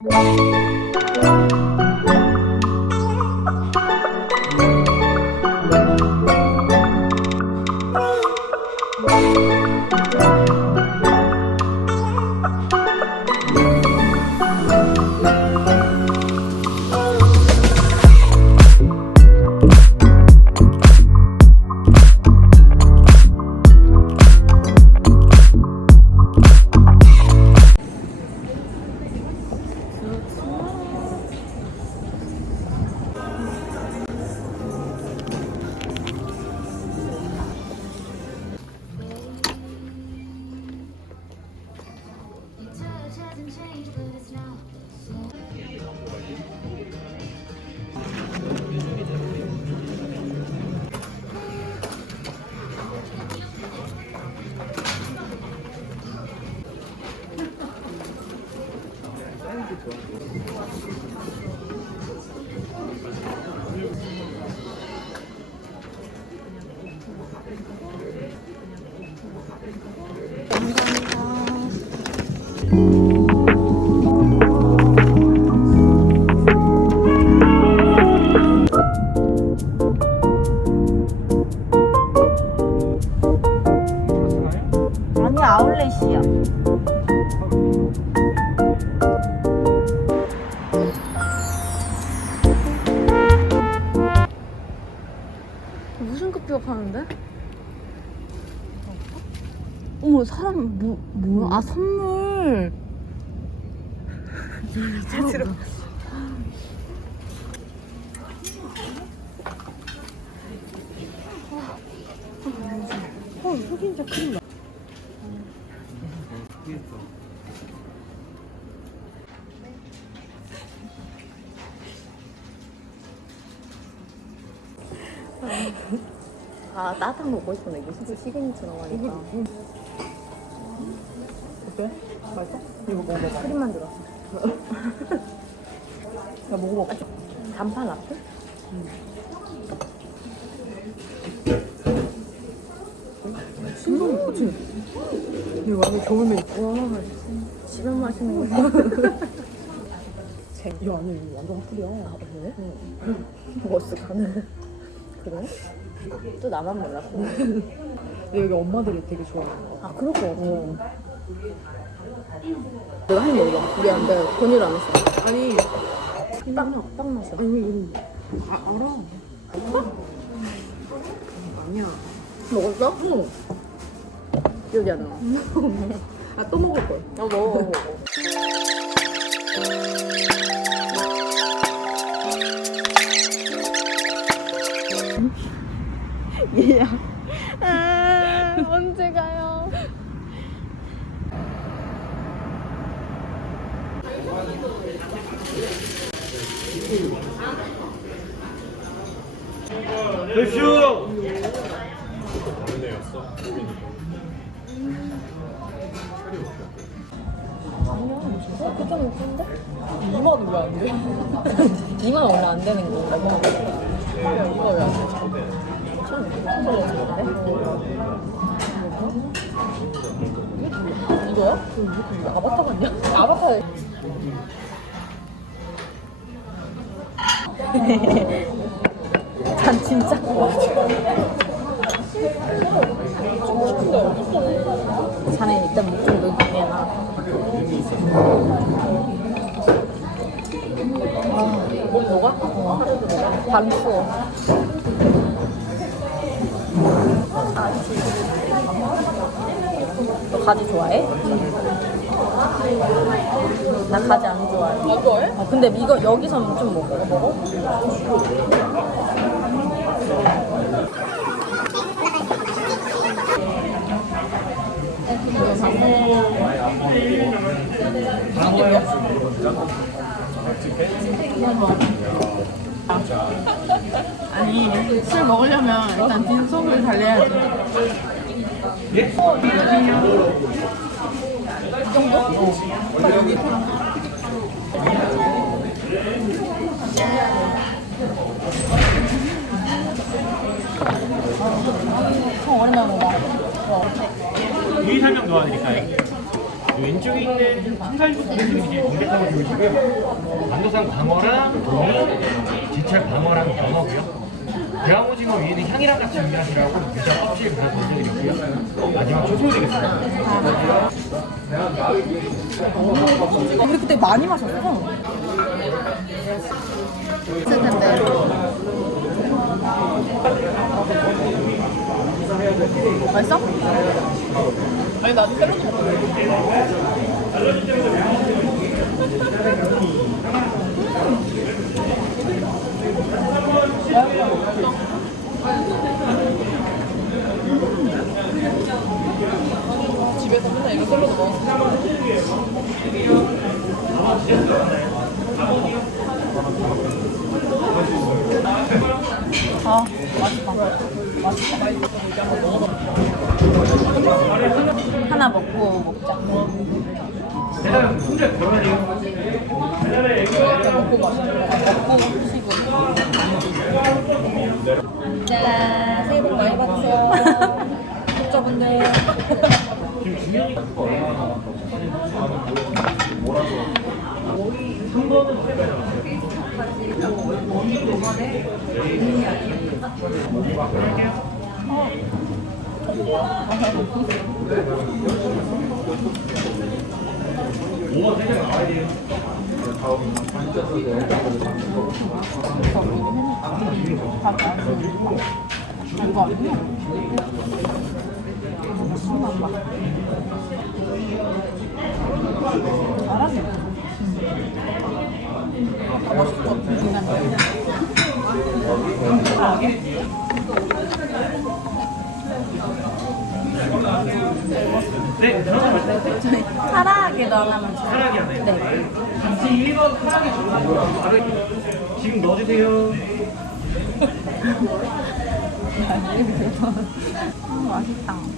아니 진짜 큰일 아 따뜻한 거 먹고 싶은데 이게 진짜 시그니처라고 하니까 어때? 맛있어? 이거 먹어봐. 크림만 들어갔어 나 먹어봐. 단판 라떼? 신동 그치? 이거 완전 겨울면 와 집에 마시는 거 쟁. 야 아니 이거 완전 핫플이야. 아, 그래? 버스 가는 그래? 또 나만 몰랐어 근데 여기 엄마들이 되게 좋아하는 거. 아 그럴 거 같아 내가 한입 먹어봐 미안한데 권유를 안 했어 아니 딱, 딱 마셔 아니 이거 아 알아. 아니야. 먹었어? 응. 기억이 안 나. 아또 먹을 거야. 어, 먹어, 먹어. 얘야. 아, 언제 가요? 대쇼! 이거요? 이거 아바타 같냐? 아바타. 잔 진짜 커. 자네 일단 목좀 녹이게 해놔. 아, 뭐가? 어. 방 추워. 너 가지 좋아해? 나 가지 안 좋아해. 아 좋아해? 아, 근데 이거 여기서 좀 먹어. 먹어? 아니 술 먹으려면 일단 빈속을 달래야지. 형 오랜만에 먹어. 이 설명 도와드릴까요? 왼쪽에 있는 신갈육 부분들이 이제 동백하고 좋으시고요. 안도산 광어랑 동이, 지철 방어랑 연어고요. 대왕오징어 위에는 향이랑 같이 준비하시라고 유자 껍질 그냥 던져드렸고요. 마지막 초소되겠습니다. 우리 그때 많이 마셨어. 있을 텐데. 맛있어? 아니 나도 샐러드. 집에서 맨날 이거 샐러드 먹었어. 아, 맛있다. 맛있다. 하나 먹고 먹자. 대단 손질 걸어야 돼요. 먹고 쉬고. 짠. 새해 복 많이 받으세요. 구독자분들. 잘하네. 네, 들어가 말씀하세요. 저희 카라하게도 하나만 주세요. 사랑이 하나요? 네. 같이 1번 사랑이 좋아요. 바로 지금 넣어주세요. 아, 맛있다.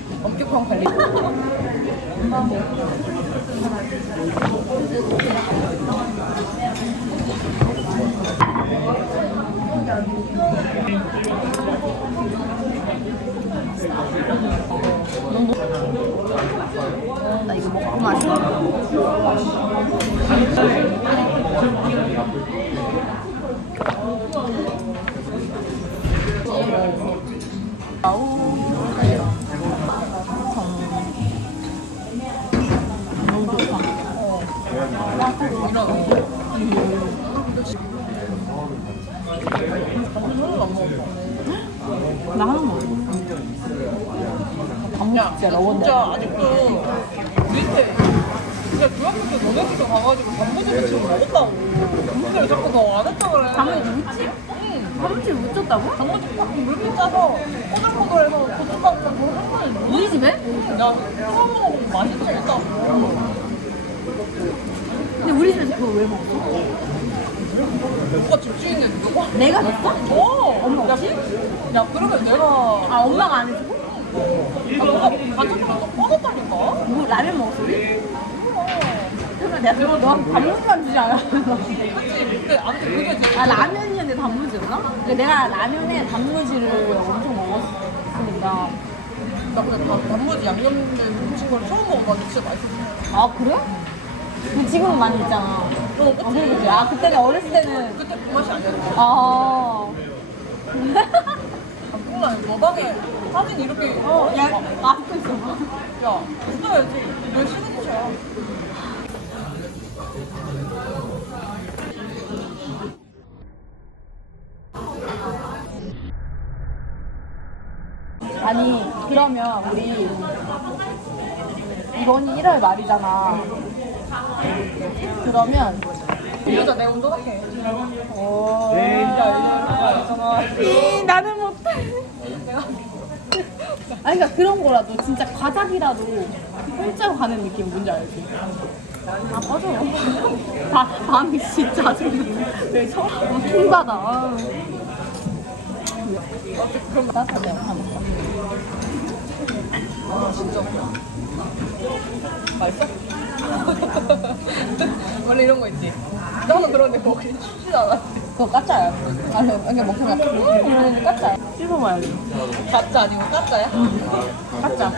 나 하나 먹어. 야, 진짜 아직도 때 진짜 중학교 때 너네들도 가가지고 단무지를 지금 먹었다고. 단무지를 자꾸 너 안 했다 그래. 단무지 묻지? 단무지 묻혔다고? 단무지 팍 물기 짜서 꼬들꼬들해서 고춧가루 물 한번에 넣어. 우리 집에? 야, 처음 먹어보고 맛있어 일단. 근데 우리 집에서 그거 왜 먹어? 누가 집주인인데 누가? 내가 냈어? 어. 엄마 야, 없이? 야, 그러면 내가 아 엄마가 안 해주고? 아, 너가 가족이랑 좀 뻗었다니까. 뭐 라면 먹었어? 우리? 그러면 내가 그거 너한테 단무지만 주지 않았어? 그치? 근데 아무튼 그게 제일 아 라면이었는데 단무지였나? 근데 내가 라면에 단무지를 엄청 먹었으니까 나 단- 단무지 양념된 걸 처음 먹어봤는데 진짜 맛있어. 아 그래? 근데 지금은 많이 있잖아. 어, 아 그러지 아. 그때는 어렸을 때는. 그때 그 맛이 아니었어. 아. 정말 너 방에 사진 이렇게. 어, 야, 아직도 있어. 야 있어야지 내 시그니처야 아니, 그러면 우리 이번이 1월 말이잖아. 그러면 여자. 야 이, 나는 못해. 아니, 그러니까 그런 거라도 진짜 과작이라도 공짜로 가는 느낌 뭔지 알지? 아, 꺼져. 다, 밤이 진짜 짜증나. 내 처음 킹받아. 그럼 따뜻하게 하나. 아 진짜 맛있어? 원래 이런 거 있지. 나는 그런데 먹기 쉽지 않아. 그거 까짜야. 아니, 이게 먹으면 음, 이러는데 까짜야. 씹어봐야지. 가짜 아니고 가짜야? 가짜.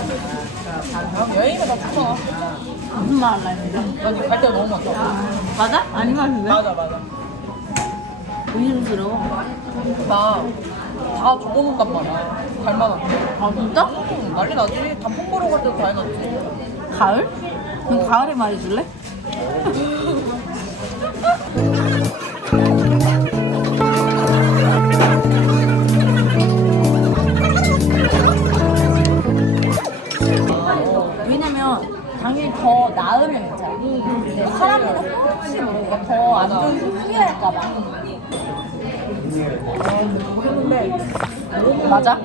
그럼 여행이면 다 좋잖아. 무슨 말 할라 했는데. 난 갈데 너무 많다. 맞아? 아닌 것 같은데? 맞아 맞아. 의심스러워. 나다 적어놓는단 말이야. 갈만한데. 아, 진짜? 응, 난리 나지. 단풍 보러 갈 때도 다 해놨지. 가을? 그럼 가을에 말해줄래? 왜냐면 당연히 더 나으면 괜찮아. 근데 사람들은 혹시 모르니까 더안 좋은 후회할까봐. 맞아?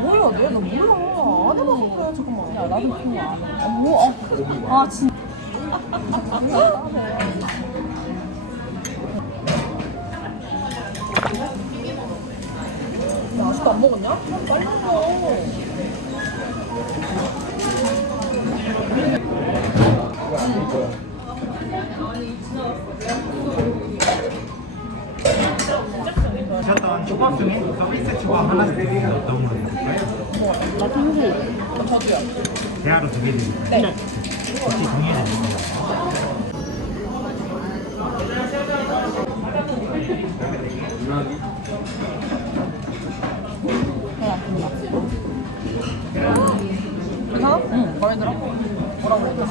뭐야, 내가 몰라. 안 해봐서 잠깐만. 야, 나도 그거 안 해. 아, 뭐, 아, 아, 진짜. 안 먹었냐? 빨리 먹어. 드셨던 초밥 중에 서비스 초밥 하나씩 드리는 어떤 걸로 드릴까요? 나 탕수육. 대하로 두개 드릴까요? 네. 혹시 드릴까요? 괜찮아? 응. 마음에 들어? 뭐라고 그랬어?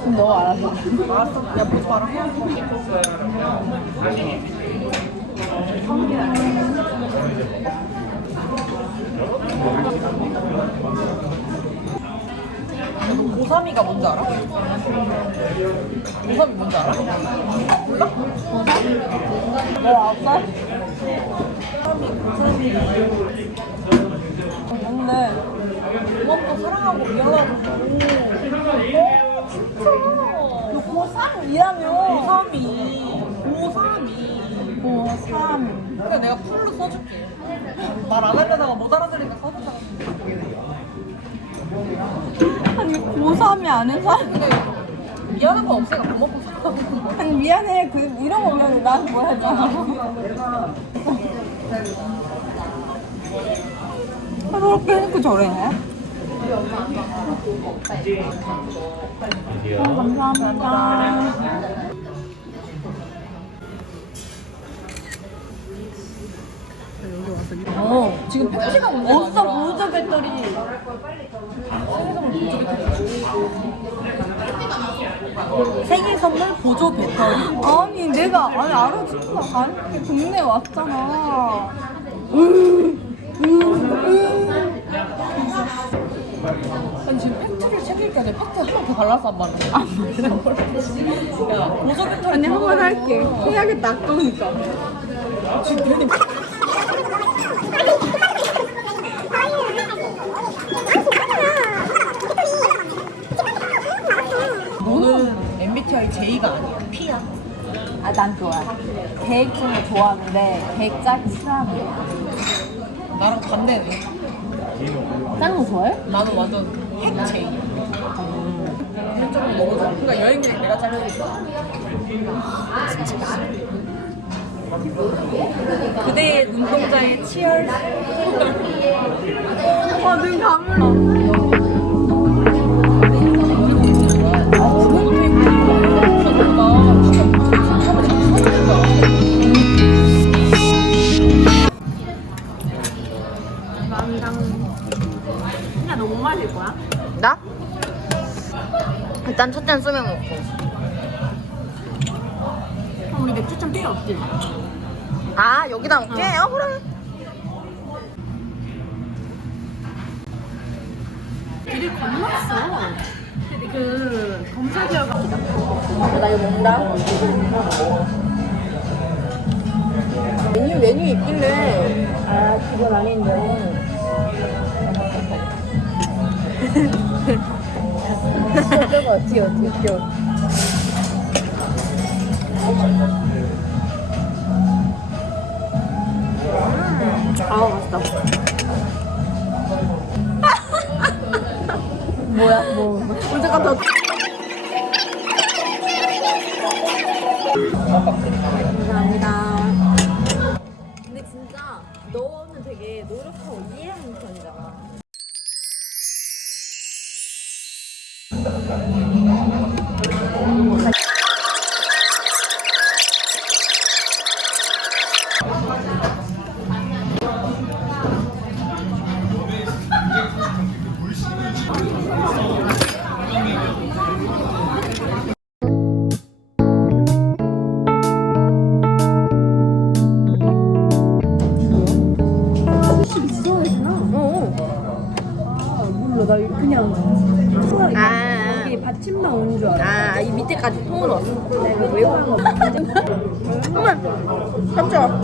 그럼 너가 알아서. 알았어. 야, 보지 마라. 너 고삼이가 뭔지 알아? 고삼이 뭔지 알아? 몰라? 너 아홉 살? 근데 고맙고 사랑하고 미안하고. 어, 진짜? 너 고3 2학년 고삼이. 고삼이. 고3 그래 내가 풀로 써줄게. 말 안 하려다가 못 알아들으니까 써준다 아니 고3이 아는 사람. 근데 미안한 건 없으니까 밥 먹고 거야 아니 미안해. 그 이런 거면 나한테 뭐라 했잖아 아, 저렇게 해놓고 저래 감사합니다 어 지금 문제가 어디서 아니라 보조 배터리? 생일 선물 보조 배터리. 아니 내가 아니 알아준다 아니 동네 왔잖아. 아니 지금 팩트를 챙길 게 아니라 팩트 한번더 발라서 안 바르는 거야 야 보조 배터리 아니 한 번 할게. 해야겠다 아까우니까. 지금 괜히 난 좋아해. 계획 중에 좋아하는데 계획 짜기 싫어하는 나랑 반대네. 짠거 좋아해? 나는 완전 핵 J 핵적으로 너무 좋아 그러니까 여행 계획 내가 짜려고 그대의 눈동자에 치열 아눈 감을라 메뉴, 메뉴 있길래. 아, 그건 아닌데. 저거 어떻게, 어떻게, 귀여워. 아 맛있다. 뭐야 뭐 언제가 더 정말 깜짝.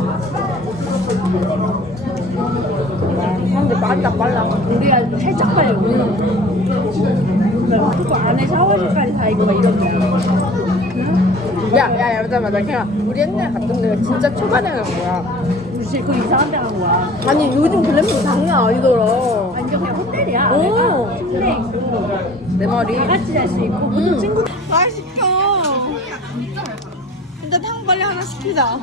근데 빨라 빨라. 우리가 살짝 빨리 오는 거. 그 안에 샤워실까지 다 있고 막 이런 거. 야 야 야 맞아 맞아 그냥 우리 옛날에 갔던 데가 진짜 초반에 간 거야 그 이상한 데간 거야. 아니 요즘 글램핑 장난 아니더라 완전 그냥 호텔이야. 오. 침대 있고 내 말이 다 같이 잘 수 있고 응. 친구 아 시켜 하나 시키자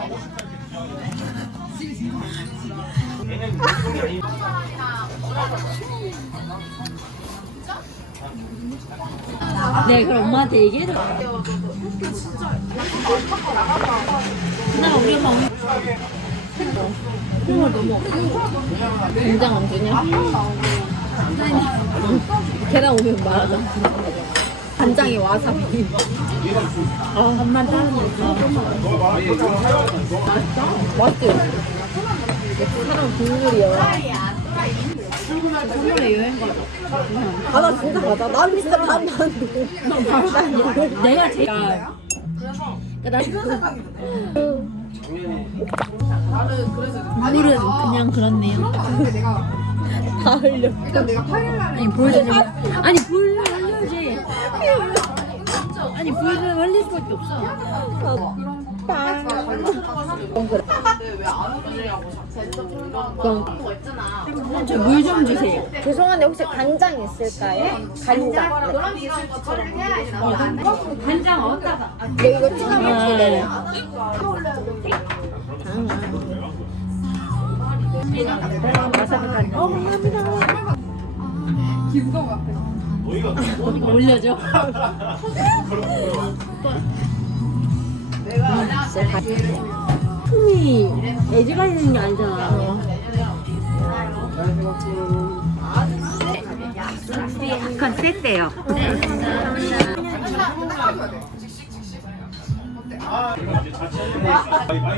네, 그럼 엄마한테 얘기해줘. 나 우리 엄마 오늘 콩을 너무 된장 안 주냐? 계란 오면 말하자 간장에 와사비 엄마 따는 거 있어. 맛있지? 사람 국물이야 선물에 여행 가자. 가다 진짜 가자 난 진짜 반 반도 바로 다녀 내가 제일 나 물은 그냥 그렇네요. 다 흘려 아니 보여주지 마. 아니 흘려야지. 아니 보여주면 흘릴 수밖에 없어. 물좀 주세요. 죄송한데 혹시 간장 있을까요? 간장 간장 어디다가? 네, 이거 찌개면 올려줘. 품이 애지가 있는 게 아니잖아. 약간 쎄대요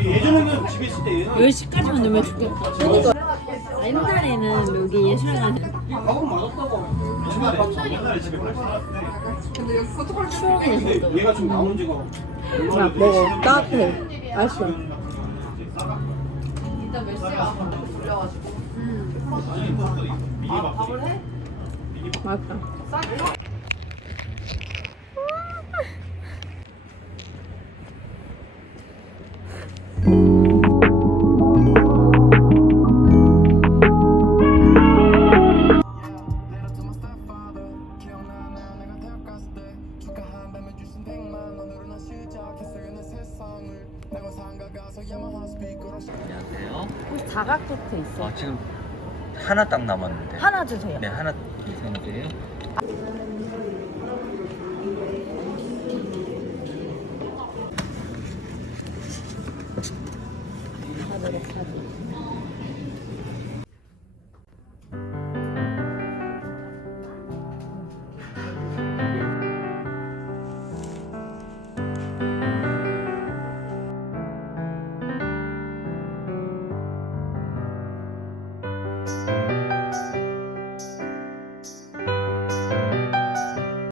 예전에는 집에 있을 때 얘는 10시까지만 놀면 죽겠다. 아, 옛날에는 여기 예술관 밥은 맛없다고 옛날에 옛날에 집에 갔을 추억이 있어. 때 얘가 지금 나온 지가 자 먹어 따뜻해? 맛있어 맛있다 자각 키트 있어요. 아, 지금 하나 딱 남았는데. 하나 주세요. 네, 하나 주세요.